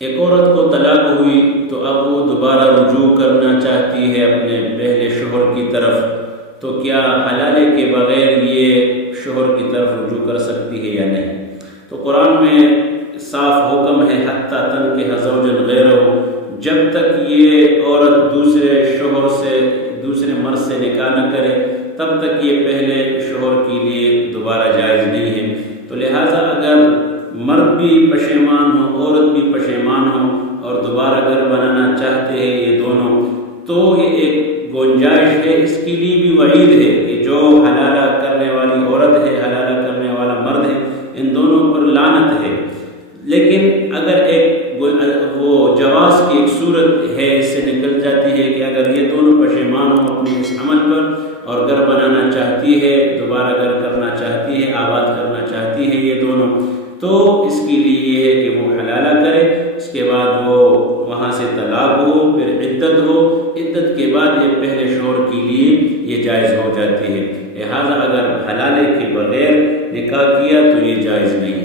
ایک عورت کو طلاق ہوئی تو اب وہ دوبارہ رجوع کرنا چاہتی ہے اپنے پہلے شوہر کی طرف، تو کیا حلالے کے بغیر یہ شوہر کی طرف رجوع کر سکتی ہے یا نہیں؟ تو قرآن میں صاف حکم ہے حتیٰ تنکح زوجا غیرہ، جب تک یہ عورت دوسرے شوہر سے، دوسرے مرد سے نکاح نہ کرے تب تک یہ پہلے شوہر کے لیے دوبارہ جائز نہیں ہے۔ تو لہٰذا اگر مرد بھی پشیمان ہو، عورت بھی پشیمان ہو اور دوبارہ گھر بنانا چاہتے ہیں یہ دونوں، تو یہ ایک گنجائش ہے، اس کے لیے بھی وعید ہے کہ جو حلالہ کرنے والی عورت ہے، حلالہ کرنے والا مرد ہے، ان دونوں پر لعنت ہے۔ لیکن اگر ایک وہ جواز کی ایک صورت ہے، اس سے نکل جاتی ہے کہ اگر یہ دونوں پشیمان ہوں اپنے اس عمل پر اور گھر بنانا چاہتی ہے، دوبارہ گھر کرنا چاہتی ہے، آباد کرنا چاہتی ہے یہ دونوں، تو اس کے لیے یہ ہے کہ وہ حلالہ کرے، اس کے بعد وہ وہاں سے طلاق ہو، پھر عدت ہو، عدت کے بعد یہ پہلے شوہر کے لیے یہ جائز ہو جاتی ہے۔ لہٰذا اگر حلالے کے بغیر نکاح کیا تو یہ جائز نہیں۔